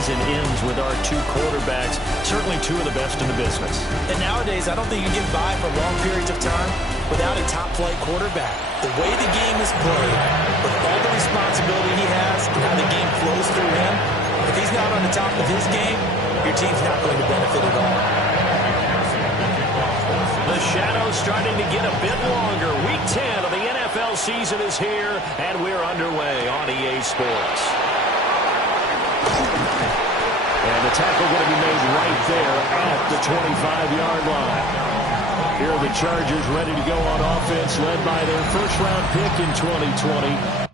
begins and ends with our two quarterbacks, certainly two of the best in the business. And nowadays, I don't think you can get by for long periods of time without a top-flight quarterback. The way the game is played, with all the responsibility he has and how the game flows through him, if he's not on the top of his game, your team's not going to benefit at all. The shadow's starting to get a bit longer. Week 10 of the NFL season is here, and we're underway on EA Sports. And the tackle going to be made right there at the 25-yard line. Here are the Chargers ready to go on offense, led by their first-round pick in 2020.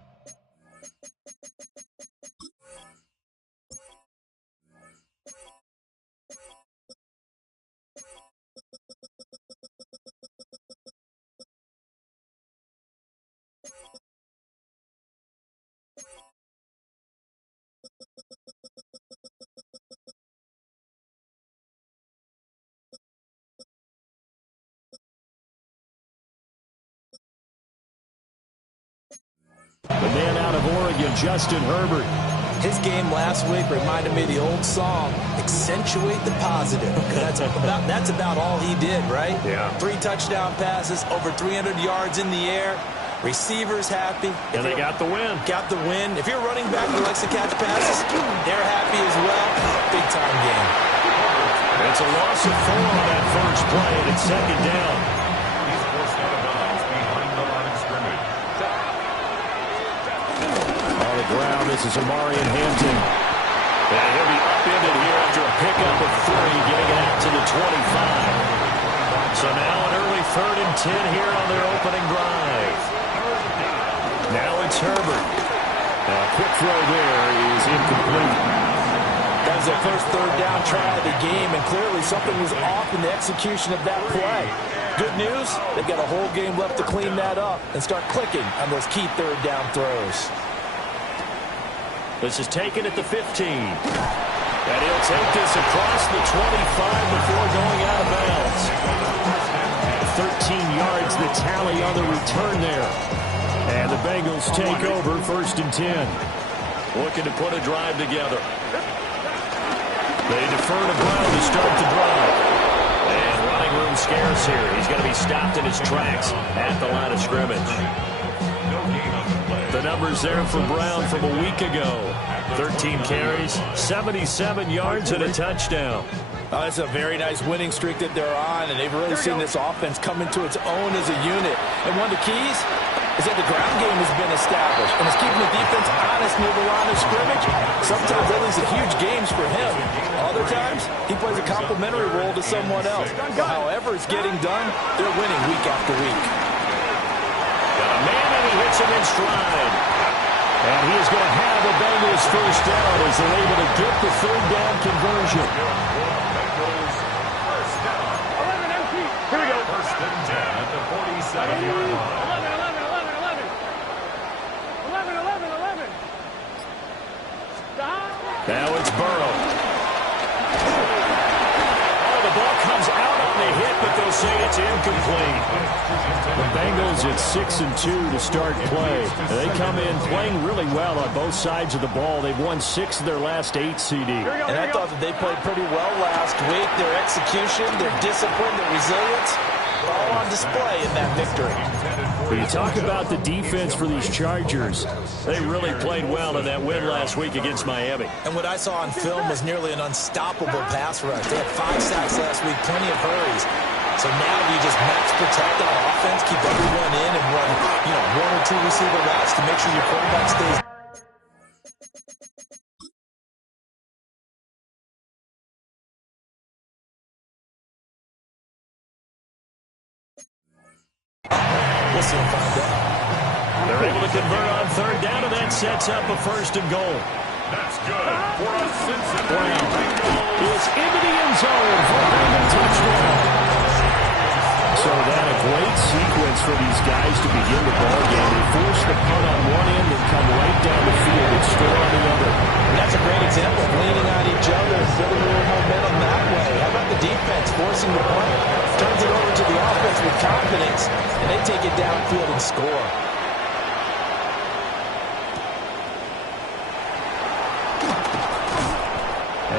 The man out of Oregon, Justin Herbert. His game last week reminded me of the old song, accentuate the positive. That's about all he did, right? Yeah. 3 touchdown passes, over 300 yards in the air. Receivers happy. And they got the win. Got the win. If you're running back who likes to catch passes, they're happy as well. Big-time game. It's a loss of 4 on that first play, and it's second down. He's forced out of bounds behind the line of scrimmage. On the ground, this is Amarian Hampton. And he'll be upended here after a pickup of 3, getting it out to the 25. So now an early 3rd and 10 here on their opening drive. Now it's Herbert. A quick throw there is incomplete. That was their first 3rd down try of the game, and clearly something was off in the execution of that play. Good news, they've got a whole game left to clean that up and start clicking on those key 3rd down throws. This is taken at the 15. And he'll take this across the 25 before going out of bounds. 13 yards the tally on the return there. And the Bengals take over 1st and 10. Looking to put a drive together. They defer to Brown to start the drive. And running room scarce here. He's going to be stopped in his tracks at the line of scrimmage. The numbers there for Brown from a week ago. 13 carries, 77 yards, and a touchdown. That's a very nice winning streak that they're on, and they've really seen this offense come into its own as a unit. And one of the keys is that the ground game has been established, and it's keeping the defense honest near the line of scrimmage. Sometimes that leads to huge games for him. Other times, he plays a complementary role to someone else. But however it's getting done, they're winning week after week. Got a man, and he hits him in stride. And he is going to have the Bengals first down as they're able to get the 3rd down conversion. Here we go. 1st and 10 at the 47-yard line. 11. Now it's Burrow. Oh, the ball comes out on the hit, but they'll say it's incomplete. The Bengals at 6-2 to start play. They come in playing really well on both sides of the ball. They've won 6 of their last 8 CD. And I thought that they played pretty well last week. Their execution, their discipline, their resilience, all on display in that victory. When you talk about the defense for these Chargers, they really played well in that win last week against Miami. And what I saw on film was nearly an unstoppable pass rush. They had 5 sacks last week, plenty of hurries. So now you just max protect on offense, keep everyone in, and run 1 or 2 receiver routes to make sure your quarterback stays. We'll see him find out. They're able to convert on 3rd down, and that sets up a 1st and goal. That's good for a Cincinnati Brown Bengals. is into the end zone for a Bengal touchdown. So that a great sequence for these guys to begin the ball game. They force the punt on one end and come right down the field and score on the other. And that's a great example of leaning on each other and building a little momentum that way. How about the defense forcing the punt? Turns it over to the offense with confidence, and they take it downfield and score.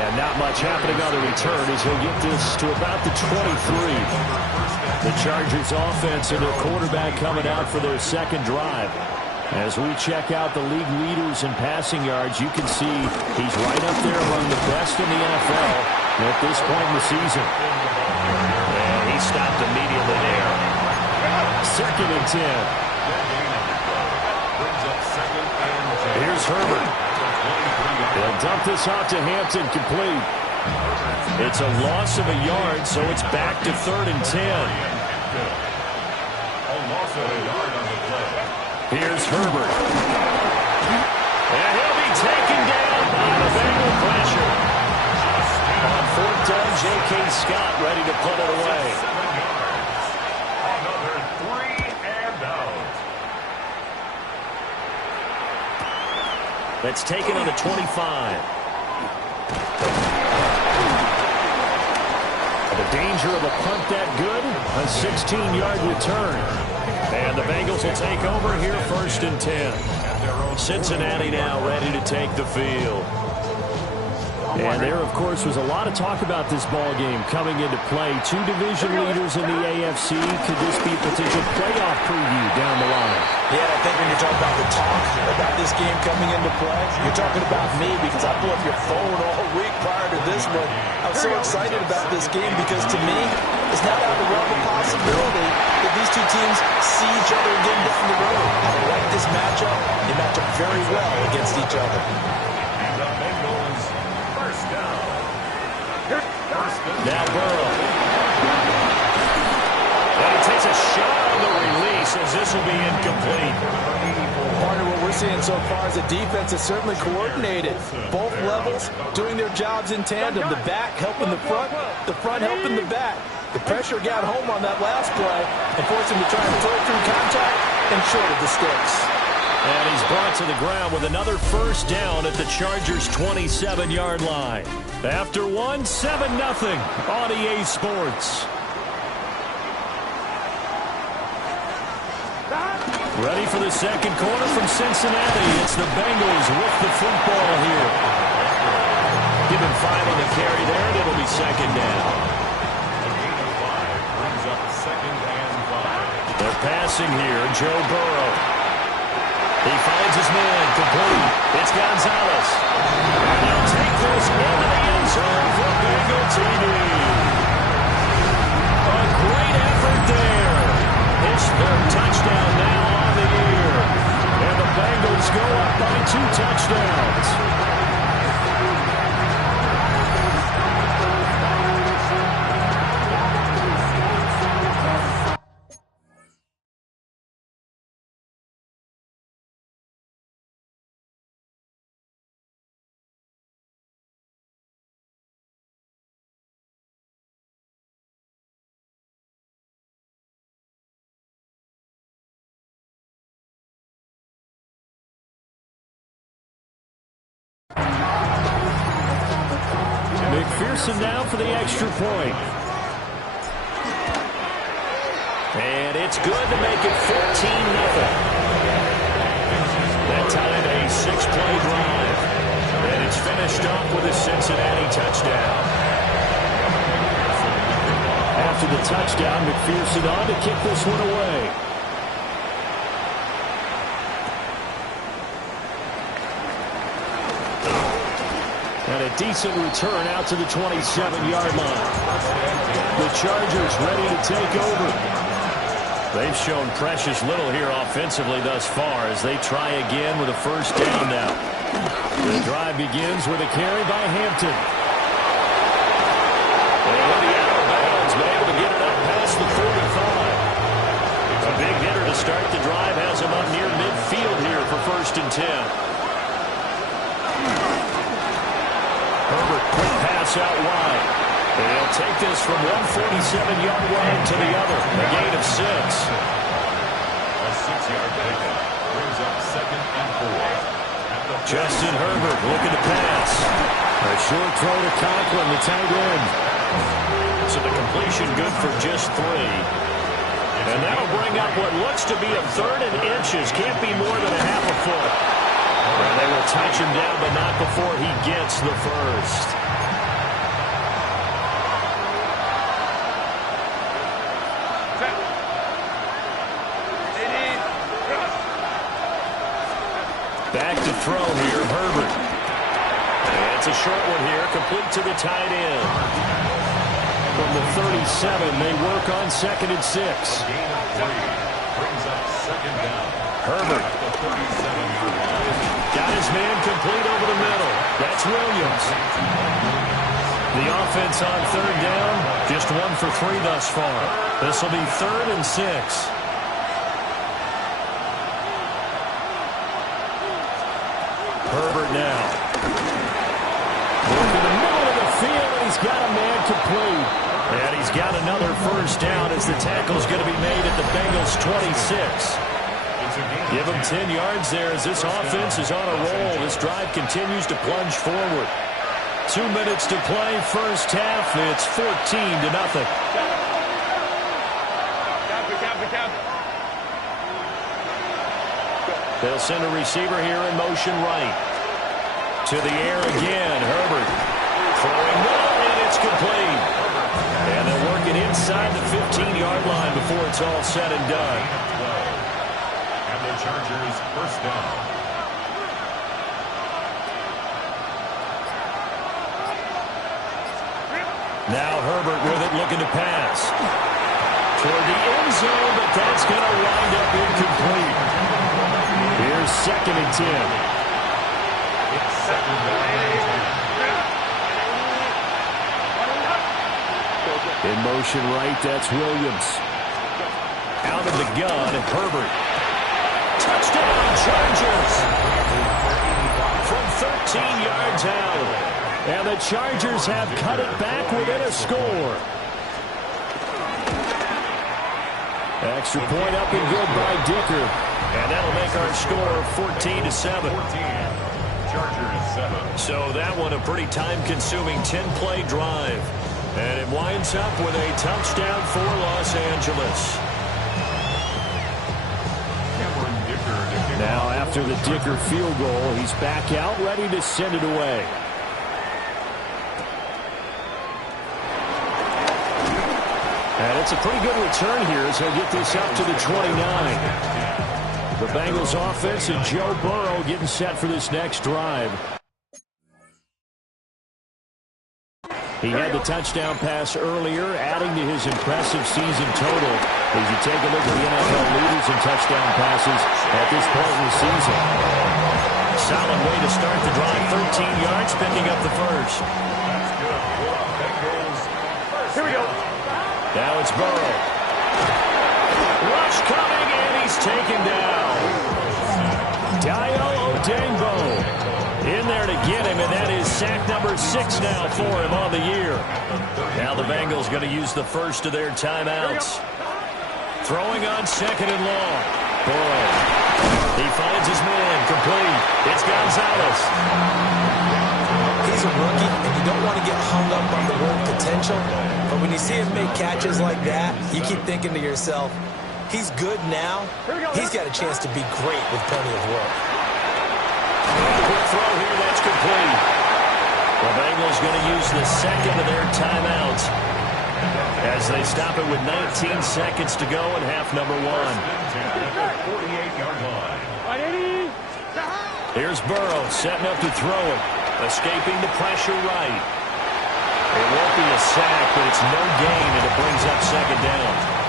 And not much happening on the return as he'll get this to about the 23. The Chargers offense and their quarterback coming out for their second drive. As we check out the league leaders in passing yards, you can see he's right up there among the best in the NFL at this point in the season. And he stopped immediately there. 2nd and 10. Here's Herbert. They'll dump this off to Hampton, complete. It's a loss of a yard, so it's back to 3rd and 10. A loss of a yard on the play. Here's Herbert. And he'll be taken down by the Bengal pressure. On 4th down, J.K. Scott ready to put it away. 7 yards. Another 3 and out. That's taken on the 25. The danger of a punt that good, a 16-yard return. And the Bengals will take over here 1st and 10. Cincinnati now ready to take the field. And there, of course, was a lot of talk about this ball game coming into play. 2 division leaders in the AFC. Could this be a potential playoff preview down the line? Yeah, I think when you're talking about the talk about this game coming into play, you're talking about me because I blew up your phone all week prior to this one. I'm so excited about this game because to me, it's not out of the realm of possibility that these two teams see each other again down the road. I like this matchup. They match up very well against each other. And the Bengals, first down. Now Burrow. And he takes a shot on the release as this will be incomplete. Partner, what we're seeing so far is the defense is certainly coordinated. Both levels doing their jobs in tandem. The back helping the front helping the back. The pressure got home on that last play and forced him to try and throw through contact and short of the sticks. And he's brought to the ground with another 1st down at the Chargers' 27-yard line. After 1, 7-0 on EA Sports. Ready for the second quarter from Cincinnati. It's the Bengals with the football here. Give him 5 on the carry there, and it'll be 2nd down. A gain of 5 brings up 2nd and 5. They're passing here. Joe Burrow. He finds his man, complete. It's Gonzalez. And they'll take this into the end zone for Bengal TD. A great effort there. His 3rd touchdown now on the year. And the Bengals go up by 2 touchdowns. McPherson now for the extra point. And it's good to make it 14-0. That time a 6-play drive. And it's finished off with a Cincinnati touchdown. After the touchdown, McPherson on to kick this one away. And a decent return out to the 27-yard line. The Chargers ready to take over. They've shown precious little here offensively thus far as they try again with a 1st down now. The drive begins with a carry by Hampton. And with the out of bounds, been able to get it up past the 45. A big hitter to start the drive has him up near midfield here for 1st and 10. Herbert, quick pass out wide. And he'll take this from one 47-yard line to the other. A gain of 6. A 6-yard pickup brings up 2nd and 4. Justin Herbert looking to pass. A short throw to Conklin, the tight end. So the completion good for just 3. And that'll bring up what looks to be a 3rd and inches. Can't be more than a half a foot. And they will touch him down, but not before he gets the 1st. It's a short one here, complete to the tight end. From the 37, they work on 2nd and 6. Gain of 3 brings up 2nd down. Herbert. At the 37-yard line. Got his man complete over the middle. That's Williams. The offense on 3rd down, just 1 for 3 thus far. This will be 3rd and 6. Herbert now. Look in the middle of the field, and he's got a man complete. And he's got another first down as the tackle's going to be made at the Bengals 26. Give him 10 yards there as this offense is on a roll. This drive continues to plunge forward. 2 minutes to play, first half. It's 14-0. They'll send a receiver here in motion right. To the air again, Herbert. Throwing well, and it's complete. And they're working inside the 15-yard line before it's all said and done. And the Chargers first down. Now Herbert with it, looking to pass. Toward the end zone, but that's going to wind up incomplete. Here's 2nd and 10. It's 2nd down and 10. In motion right, that's Williams. Out of the gun, Herbert. Touchdown, Chargers! From 13 yards out. And the Chargers have cut it back within a score. Extra point up and good by Dicker. And that'll make our score 14-7. Chargers 7. So that one a pretty time-consuming 10-play drive. And it winds up with a touchdown for Los Angeles. Now after the Dicker field goal, he's back out, ready to send it away. And it's a pretty good return here as he'll get this up to the 29. The Bengals offense and Joe Burrow getting set for this next drive. He had the touchdown pass earlier, adding to his impressive season total. As you take a look at the NFL leaders in touchdown passes at this point in the season. Solid way to start the drive. 13 yards, picking up the first. That's good. Bengals. Here we go. Now it's Burrow. Rush coming, and he's taken down. Dayo Odeyingbo in there to get him, and that is sack number 6 now for him on the year. Now the Bengals going to use the first of their timeouts. Throwing on 2nd and long. Burrow. He finds his man, complete. It's Gonzalez. He's a rookie, and you don't want to get hung up on the word potential. But when you see him make catches like that, you keep thinking to yourself, he's good now. He's got a chance to be great with plenty of work. Quick throw here, that's complete. The Bengals going to use the second of their timeouts as they stop it with 19 seconds to go in half number 1. 48-yard line. Here's Burrow setting up to throw it. Escaping the pressure right. It won't be a sack, but it's no gain, and it brings up 2nd down.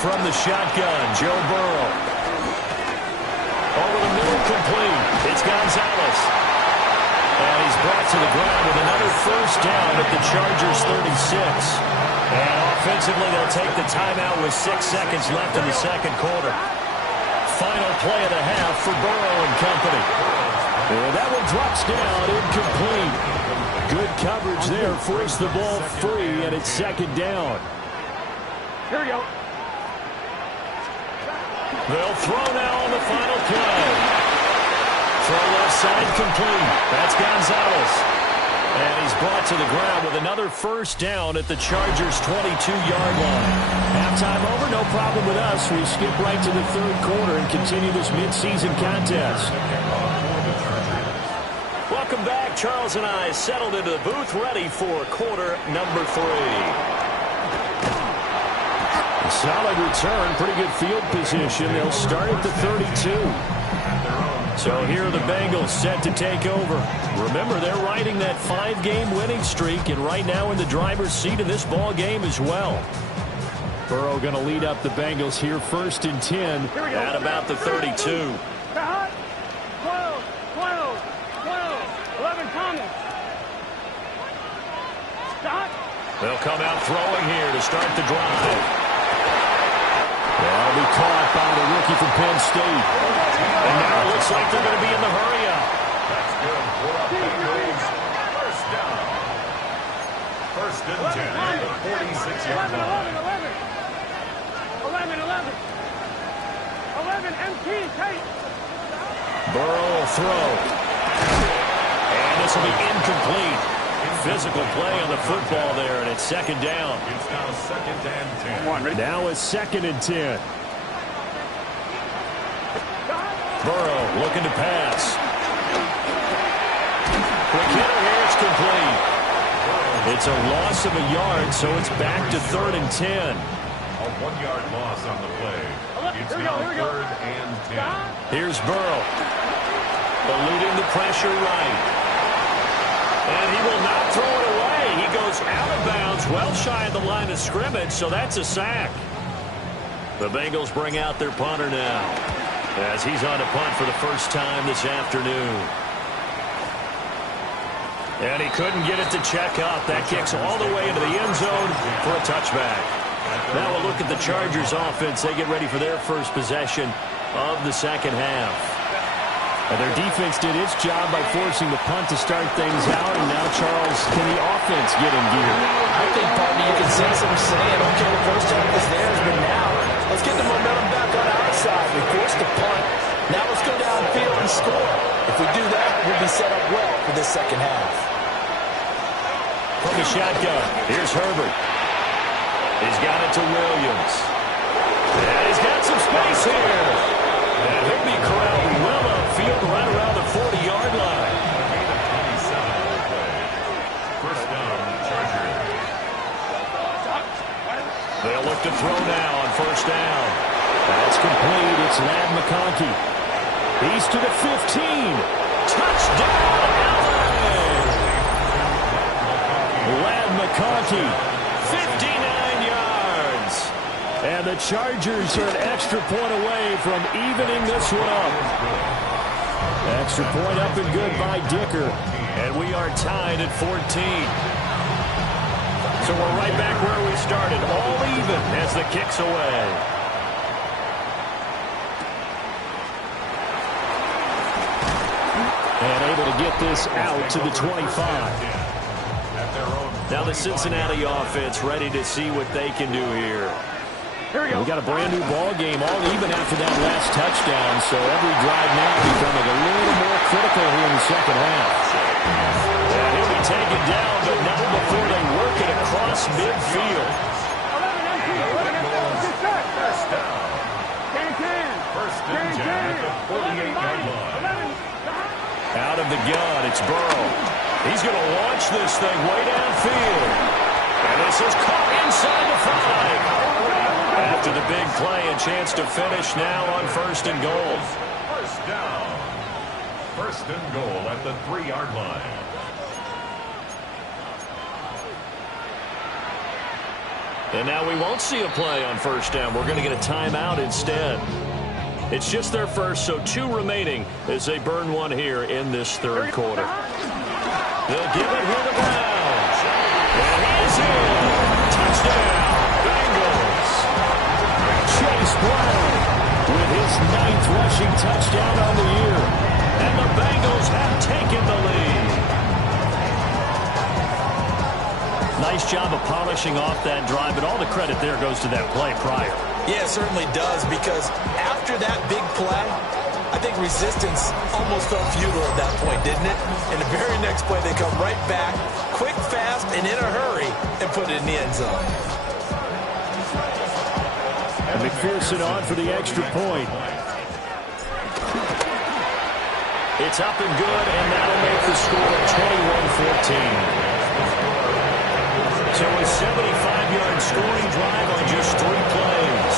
From the shotgun, Joe Burrow. Over the middle, complete. It's Gonzalez. And he's brought to the ground with another first down at the Chargers 36. And offensively, they'll take the timeout with 6 seconds left in the second quarter. Final play of the half for Burrow and company. And that one drops down, incomplete. Good coverage there, forced the ball free, and it's 2nd down. Here we go. They'll throw now on the final play. Throw left side complete. That's Gonzalez. And he's brought to the ground with another first down at the Chargers' 22-yard line. Halftime over, no problem with us. We skip right to the third quarter and continue this midseason contest. Welcome back. Charles and I settled into the booth, ready for quarter number 3. The Solid return, pretty good field position. They'll start at the 32. So here are the Bengals set to take over. Remember, they're riding that 5-game winning streak, and right now in the driver's seat of this ball game as well. Burrow going to lead up the Bengals here, 1st and 10 at about the 32. 12, 11 Thomas. Stop. They'll come out throwing here to start the drive. That'll be caught by the rookie from Penn State. And now it looks like they're going to be in the hurry-up. That's good for the Bengals. First down. 1st and 10 at the 46-yard line. 11 MT, Tate. Burrow will throw. And this will be incomplete. Physical play on the football there, and it's 2nd down. It's now 2nd and 10. Now it's 2nd and 10. Burrow looking to pass. Quick hitter here, it's complete. It's a loss of a yard, so it's back to 3rd and 10. A 1-yard loss on the play. It's now 3rd and 10. Here's Burrow. Eluding the pressure right. And he will not throw it away. He goes out of bounds, well shy of the line of scrimmage, so that's a sack. The Bengals bring out their punter now, as he's on a punt for the first time this afternoon. And he couldn't get it to check up. That kicks all the way into the end zone for a touchback. Now we'll look at the Chargers offense. They get ready for their first possession of the second half. And their defense did its job by forcing the punt to start things out. And now, Charles, can the offense get in gear? I think, partner, you can sense them saying, okay, the first half is theirs, but now let's get the momentum back on our side. We forced the punt. Now let's go downfield and score. If we do that, we'll be set up well for this second half. From the shotgun, here's Herbert. He's got it to Williams. And he's got some space here. And he'll be corralled well upfield right around the 40-yard line. First down, Chargers. They'll look to throw now on 1st down. That's complete. It's Ladd McConkey. He's to the 15. Touchdown, LA! Ladd McConkey, 59 yards. And the Chargers are an extra point away from evening this one up. Extra point up and good by Dicker. And we are tied at 14. So we're right back where we started, all even as the kick's away. And able to get this out to the 25. Now the Cincinnati offense ready to see what they can do here. We got a brand new ball game, all even after that last touchdown, so every drive now becoming a little more critical here in the second half. And he'll be taken down, but not before they work it across midfield. 1st and 10 at the 48-yard line. Out of the gun, it's Burrow. He's going to launch this thing way downfield. And this is caught inside the 5. After the big play, a chance to finish now on 1st and goal. First down. 1st and goal at the 3-yard line. And now we won't see a play on 1st down. We're going to get a timeout instead. It's just their first, so 2 remaining as they burn one here in this 3rd quarter. They'll give it here to Brown. And he's in. Touchdown, Bengals. Chase Brown with his 9th rushing touchdown on the year. And the Bengals have taken the lead. Nice job of polishing off that drive, but all the credit there goes to that play prior. Yeah, it certainly does, because after that big play, I think resistance almost felt futile at that point, didn't it? In the very next play, they come right back, quick, fast, and in a hurry, and put it in the end zone. And McPherson on for the extra point. It's up and good, and that'll make the score 21-14. So So a 75-yard scoring drive on just 3 plays.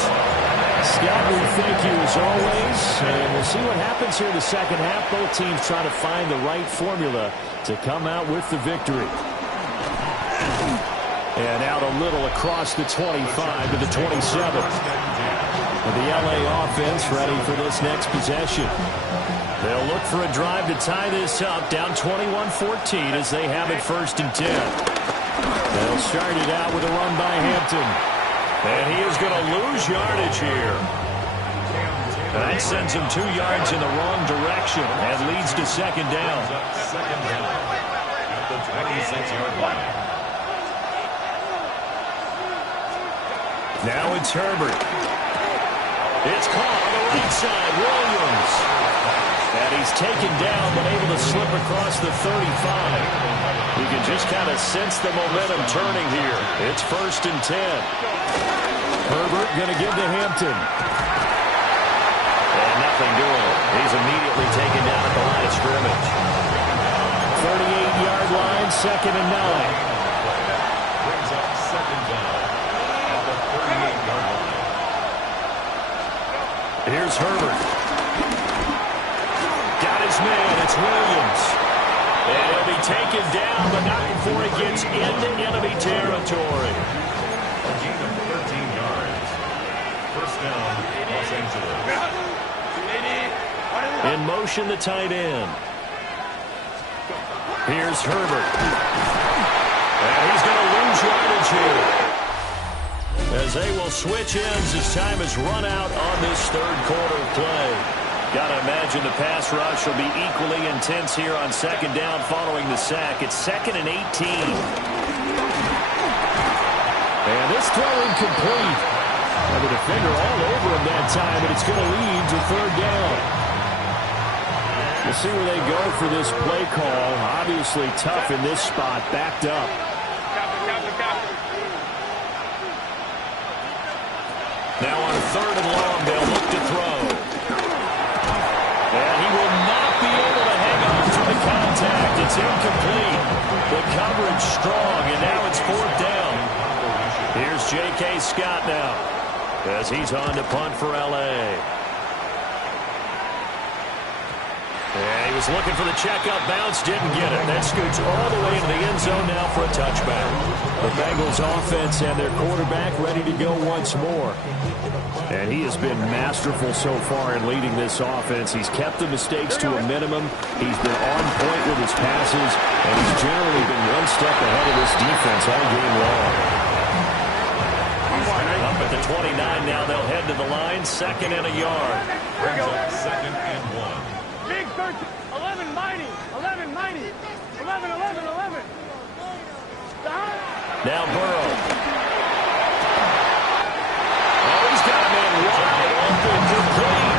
Scott, we thank you as always, and we'll see what happens here in the second half. Both teams trying to find the right formula to come out with the victory. And out a little across the 25 to the 27. The LA offense ready for this next possession. They'll look for a drive to tie this up, down 21-14 as they have it 1st and 10. They'll start it out with a run by Hampton. And he is going to lose yardage here. That sends him 2 yards in the wrong direction and leads to 2nd down. Second down at the 26-yard line. Now it's Herbert. It's caught on the right side. Williams. And he's taken down, but able to slip across the 35. You can just kind of sense the momentum turning here. It's 1st and 10. Herbert going to give to Hampton. And nothing doing it. He's immediately taken down at the line of scrimmage. 38-yard line, 2nd and 9. Brings up 2nd down at the 38-yard line. Here's Herbert. Got his man. It's Williams. And he'll be taken down, but not before he gets into enemy territory. A gain of 13 yards. 1st down, Los Angeles. In motion, the tight end. Here's Herbert. And he's going to lose yardage here. As they will switch ends as time has run out on this 3rd quarter play. Got to imagine the pass rush will be equally intense here on 2nd down following the sack. It's 2nd and 18. And this throw incomplete. And the defender all over him that time, but it's going to lead to 3rd down. We'll see where they go for this play call. Obviously tough in this spot, backed up. Now on 3rd and long, they'll look to throw. And he will not be able to hang on to the contact. It's incomplete. The coverage strong, and now it's 4th down. Here's J.K. Scott now as he's on to punt for L.A. And he was looking for the checkup bounce, didn't get it. That scoots all the way into the end zone now for a touchback. The Bengals offense and their quarterback ready to go once more. And he has been masterful so far in leading this offense. He's kept the mistakes to a minimum. He's been on point with his passes, and he's generally been one step ahead of this defense all game long. Up at the 29 now, they'll head to the line, 2nd and a yard. Brings up 2nd and 1. Big 13, 11 mighty, 11 mighty, 11, 11, 11. Now Burrow. Oh, he's got a man wide open, complete.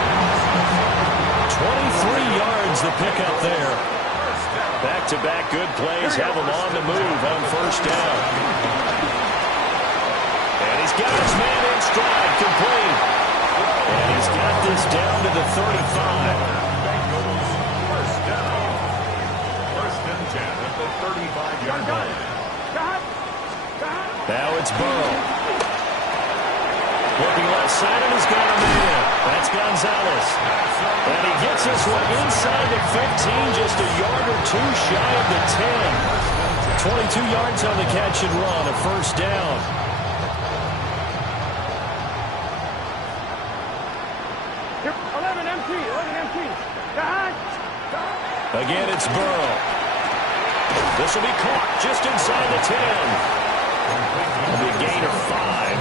23 yards the pickup there. Back-to-back good plays have him on the move on 1st down. And he's got his man in stride, complete. And he's got this down to the 35. At the 35-yard line. Now it's Burrow. Looking left side, and he's got a man. That's Gonzalez. And he gets this one inside the 15, just a yard or 2 shy of the 10. 22 yards on the catch and run, a 1st down. Here, 11 MT, 11 MT. Again, it's Burrow. This will be caught just inside the 10. It'll be a gain of 5.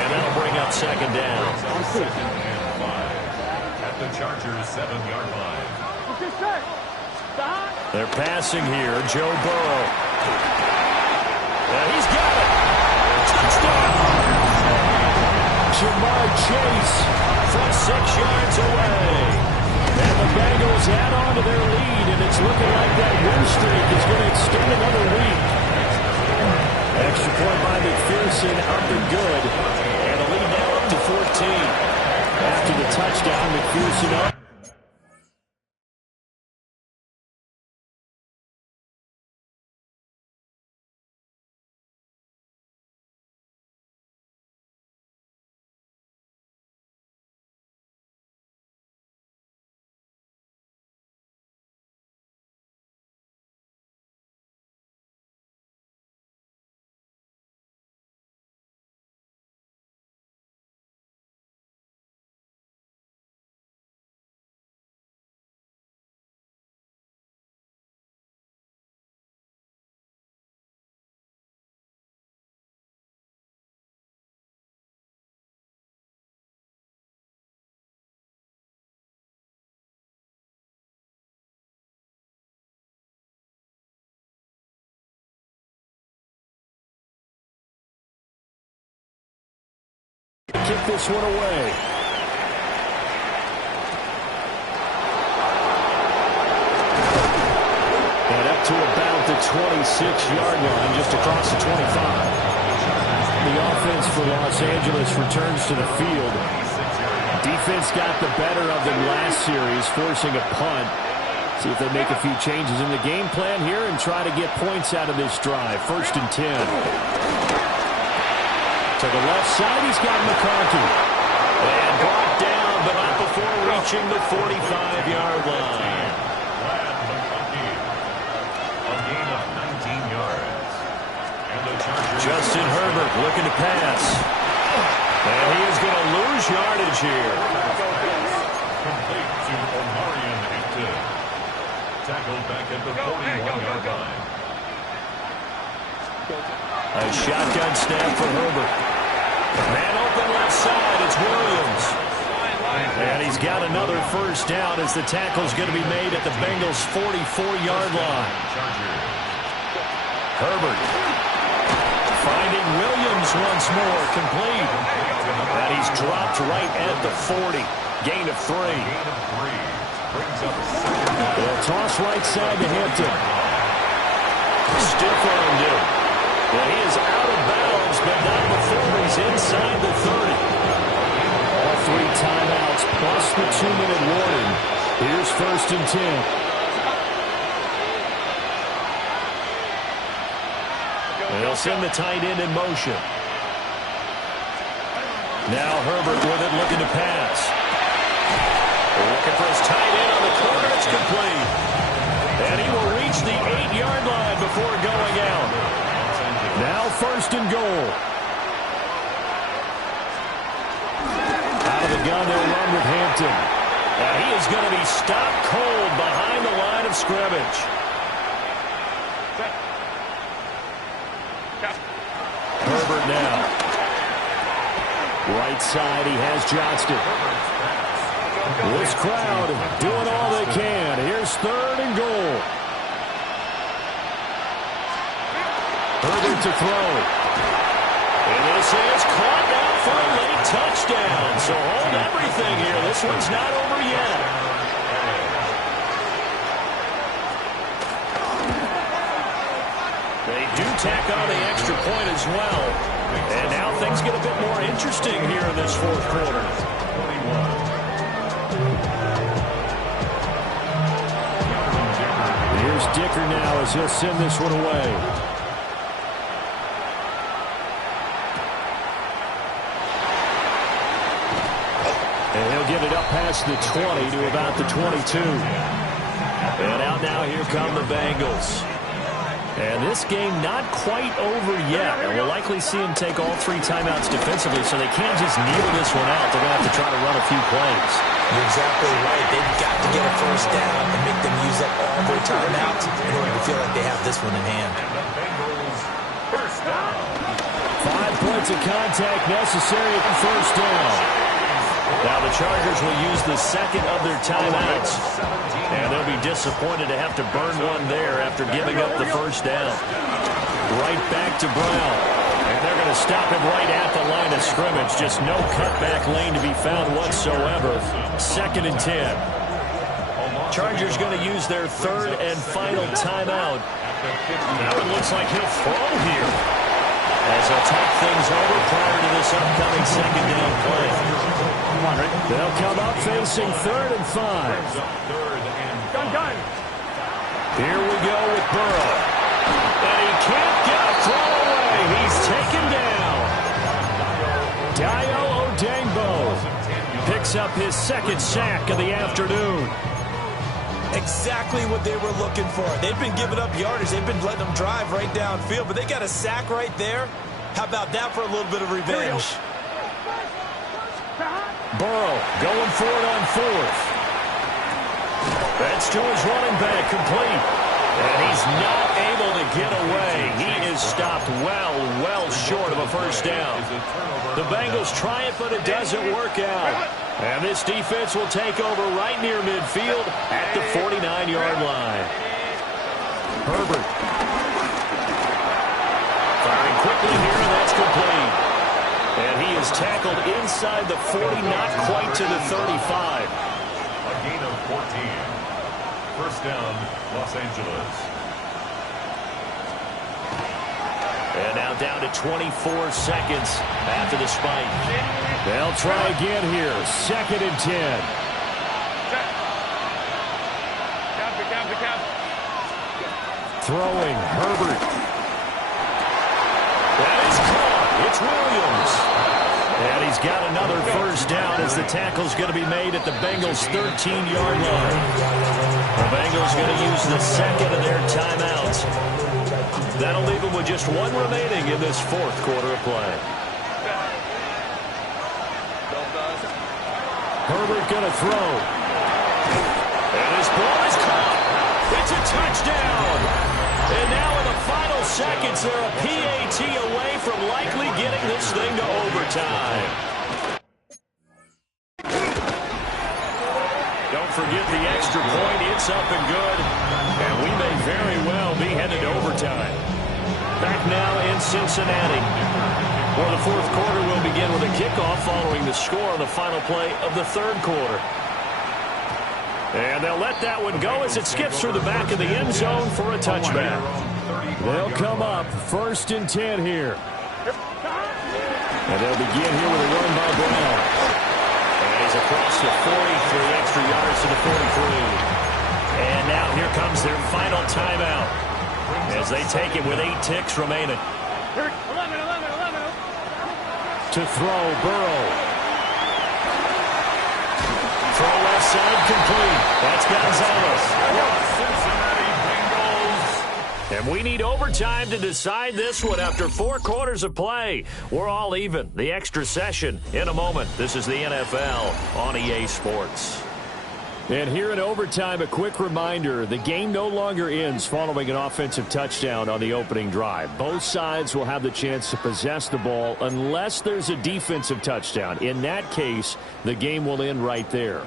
And that'll bring up 2nd down. 2nd and 5 at the Chargers' 7-yard line. They're passing here. Joe Burrow. And he's got it. Touchdown. Jamar Chase from 6 yards away. And the Bengals add on to their lead, and it's looking like that win streak is going to extend another week. Extra point by McPherson, up and good. And the lead now up to 14. After the touchdown, McPherson up. this one away. And up to about the 26-yard line, just across the 25. The offense for Los Angeles returns to the field. Defense got the better of them last series, forcing a punt. See if they make a few changes in the game plan here and try to get points out of this drive. 1st and 10. To the left side, he's got McConkey. And brought down, but not before reaching the 45-yard line. A gain of 19 yards. And the Chargers. Justin Herbert looking to pass. And he is going to lose yardage here. Complete to Omarion Hampton. Tackled back at the 41-yard line. A shotgun snap for Herbert. Man open left side. It's Williams. And he's got another first down as the tackle's going to be made at the Bengals' 44-yard line. Herbert finding Williams once more, complete. And he's dropped right at the 40. Gain of 3. They'll toss right side to Hampton. Stiff armed him. Well, he is out of bounds, but not before he's inside the 30. All 3 timeouts plus the 2-minute warning. Here's 1st and 10. They'll send the tight end in motion. Now Herbert with it, looking to pass. Looking for his tight end on the corner. It's complete. And he will reach the 8-yard line before going out. Now 1st and goal. Out of the gun, they'll run with Hampton. And he is going to be stopped cold behind the line of scrimmage. Herbert now. Right side, he has Johnston. This crowd doing all they can. Here's 3rd and goal. Herbert to throw. And this is caught down for a late touchdown. So hold everything here. This one's not over yet. They do tack on the extra point as well. And now things get a bit more interesting here in this 4th quarter. Here's Dicker now as he'll send this one away. And he'll get it up past the 20 to about the 22. And out now, here come the Bengals. And this game not quite over yet. And we'll likely see them take all 3 timeouts defensively, so they can't just kneel this one out. They're going to have to try to run a few plays. You're exactly right. They've got to get a first down and make them use up all their timeouts in order to feel like they have this one in hand. First down. 5 points of contact necessary at first down. Now the Chargers will use the 2nd of their timeouts. And they'll be disappointed to have to burn one there after giving up the first down. Right back to Brown. And they're going to stop him right at the line of scrimmage. Just no cutback lane to be found whatsoever. 2nd and 10. Chargers going to use their 3rd and final timeout. Now it looks like he'll throw here, as he'll talk things over prior to this upcoming 2nd down play. They'll come up facing 3rd and 5. Gun. Here we go with Burrow. And he can't get a throw away. He's taken down. Dayo Odeyingbo picks up his 2nd sack of the afternoon. Exactly what they were looking for. They've been giving up yardage. They've been letting them drive right downfield, but they got a sack right there. How about that for a little bit of revenge? Burrow going for it on 4th. That's to his running back, complete. And he's not able to get away. He is stopped well short of a first down. The Bengals try it, but it doesn't work out. And this defense will take over right near midfield at the 49-yard line. Herbert. Firing quickly here, and that's complete. And he is tackled inside the 40, not quite to the 35. A gain of 14. First down, Los Angeles. And now down to 24 seconds after the spike. They'll try again here. 2nd and 10. Throwing, Herbert. That is caught. It's Williams. And he's got another first down as the tackle's going to be made at the Bengals' 13-yard line. The Bengals going to use the second of their timeouts. That'll leave them with just one remaining in this 4th quarter of play. Herbert going to throw. And his ball is caught. It's a touchdown. And now in the final seconds, they're a PAT away from likely getting this thing to overtime. Don't forget the extra point. It's up and good. And we may very well be headed to overtime. Back now in Cincinnati, where the 4th quarter will begin with a kickoff following the score on the final play of the 3rd quarter. And they'll let that one go as it skips through the back of the end zone for a touchback. They'll come up 1st and 10 here. And they'll begin here with a run by Brown. And he's across the 40, 3 extra yards to the 43. And now here comes their final timeout as they take it with 8 ticks remaining. 11. To throw, Burrow. Throw left side complete. That's Gonzalez. Cincinnati Bengals. And we need overtime to decide this one after 4 quarters of play. We're all even. The extra session in a moment. This is the NFL on EA Sports. And here in overtime, a quick reminder, the game no longer ends following an offensive touchdown on the opening drive. Both sides will have the chance to possess the ball unless there's a defensive touchdown. In that case, the game will end right there.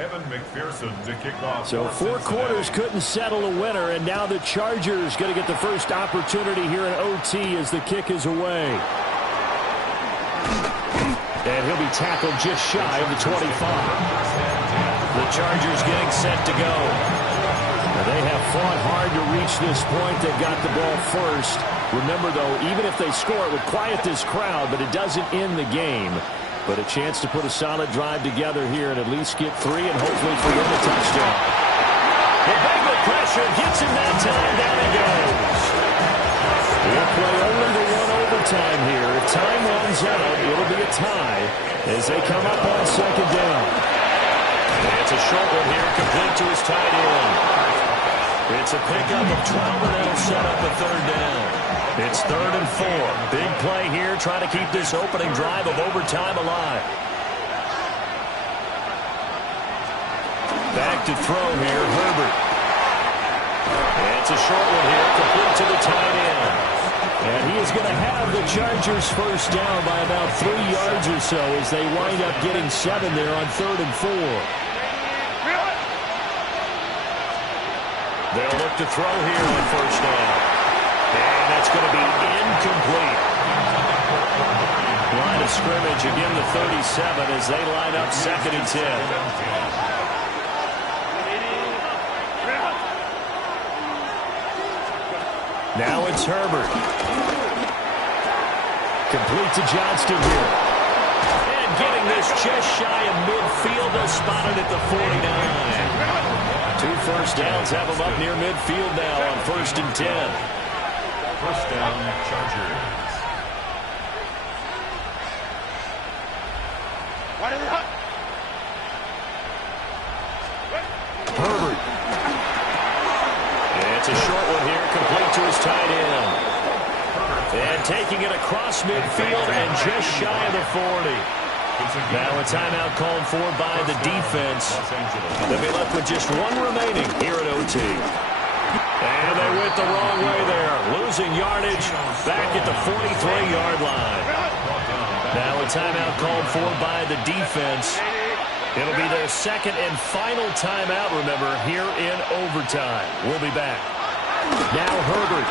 Evan McPherson to kick off. So 4 quarters couldn't settle a winner, and now the Chargers going to get the first opportunity here in OT as the kick is away. And he'll be tackled just shy of the 25. The Chargers getting set to go. Now they have fought hard to reach this point. They've got the ball first. Remember, though, even if they score, it would quiet this crowd, but it doesn't end the game. But a chance to put a solid drive together here and at least get 3 and hopefully for them a touchdown. The Bengal pressure gets him that time. Down he goes. We'll play only the 1 overtime here. If time runs out, it'll be a tie as they come up on 2nd down. And it's a short one here, complete to his tight end. It's a pickup of 12, and that'll set up a 3rd down. It's 3rd and 4. Big play here, trying to keep this opening drive of overtime alive. Back to throw here, Herbert. And it's a short one here, complete to the tight end. And he is going to have the Chargers first down by about 3 yards or so as they wind up getting 7 there on 3rd and 4. They'll look to throw here on first down. And that's going to be incomplete. Line of scrimmage again the 37 as they line up 2nd and 10. Now it's Herbert. Complete to Johnston here. And getting this just shy of midfield. They'll spot it at the 49. 2 first downs have them up near midfield now on 1st and 10. First down, Chargers. Herbert. And it's a short one here, complete to his tight end. And taking it across midfield and just shy of the 40. Now a timeout called for by the defense. They'll be left with just 1 remaining here at OT. And they went the wrong way there. Losing yardage back at the 43-yard line. Now a timeout called for by the defense. It'll be their second and final timeout, remember, here in overtime. We'll be back. Now Herbert.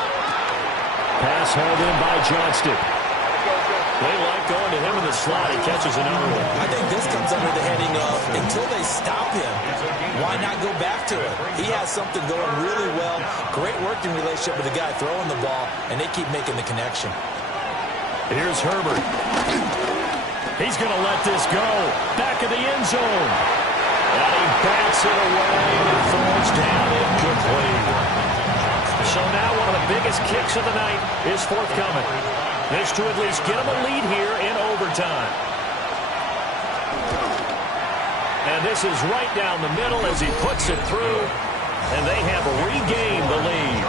Pass hauled in by Johnston. They like going to him in the slot. He catches another one. I think this comes under the heading of, until they stop him, why not go back to it? He has something going really well. Great working relationship with the guy throwing the ball, and they keep making the connection. Here's Herbert. He's going to let this go. Back of the end zone. And he bats it away and throws down incomplete. So now one of the biggest kicks of the night is forthcoming. This to at least get him a lead here in overtime. And this is right down the middle as he puts it through. And they have regained the lead.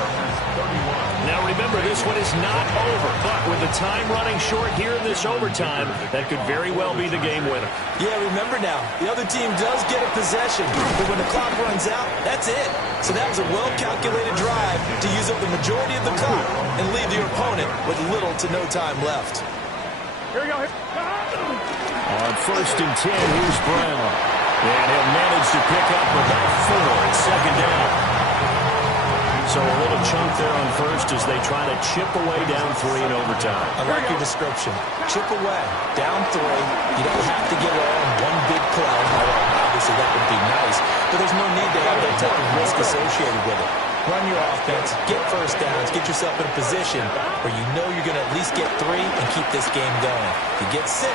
Now remember, this one is not over. But with the time running short here in this overtime, that could very well be the game winner. Yeah, remember now, the other team does get a possession. But when the clock runs out, that's it. So that was a well-calculated drive to use up the majority of the clock and leave your opponent with little to no time left. Here we go. On 1st and 10, here's Brown. And he'll manage to pick up about 4 at second down. So a little chunk there on first as they try to chip away down 3 in overtime. I like your description. Chip away, down 3. You don't have to get it all in one big play. Obviously, that would be nice, but there's no need to have that type of risk associated with it. Run your offense, get first downs, get yourself in a position where you know you're going to at least get 3 and keep this game going. If you get 6,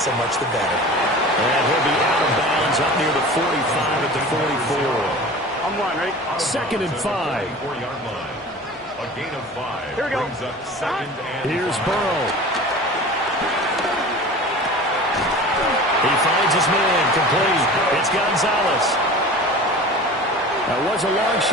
so much the better. And he'll be out of bounds up near the 45 at the 44. I'm one, ready? 2nd and 5. 4-yard line. A gain of 5. Here we go. Brings up 2nd and Here's 5. Burrow. He finds his man, complete. It's Gonzalez. That was a long shot.